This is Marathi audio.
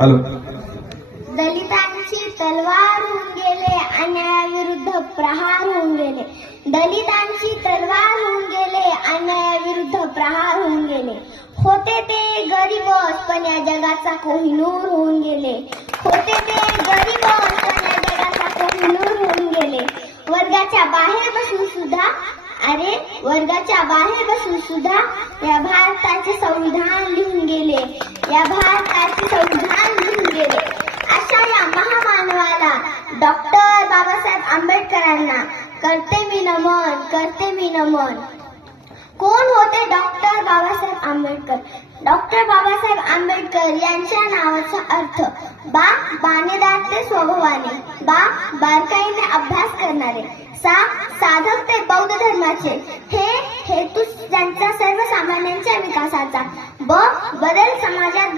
हॅलो. दलितांची तलवार होऊन गेले, अन्यायाविरुद्ध प्रहार होऊन गेले. दलितांची तलवार होऊन गेले, अन्यायाविरुद्ध प्रहार होऊन गेले. होते ते गरीबच पण या जगाचा कोहिनूर होऊन गेले. होते ते गरीबच पण या जगाचा कोहिनूर होऊन गेले. वर्गाच्या बाहेर बसून सुद्धा वर्गाच्या बाहेर बसून सुद्धा या भारताचे संविधान लिहून गेले. या भारताचे संविधान लिहून गेले. अशा या महामानवाला डॉक्टर बाबासाहेब आंबेडकरांना करते मी नमन, करते मी नमन. कोण होते डॉक्टर बाबासाहेब आंबेडकर? डॉक्टर बाबासाहेब आंबेडकर यांच्या नावाचा अर्थ बाणेदार ते स्वभावाने, बारकाईने अभ्यास करणारे, साधक ते बौद्ध धर्माचे, हे हेतू त्यांचा सर्वसामान्यांच्या विकासाचा, बदल समाजात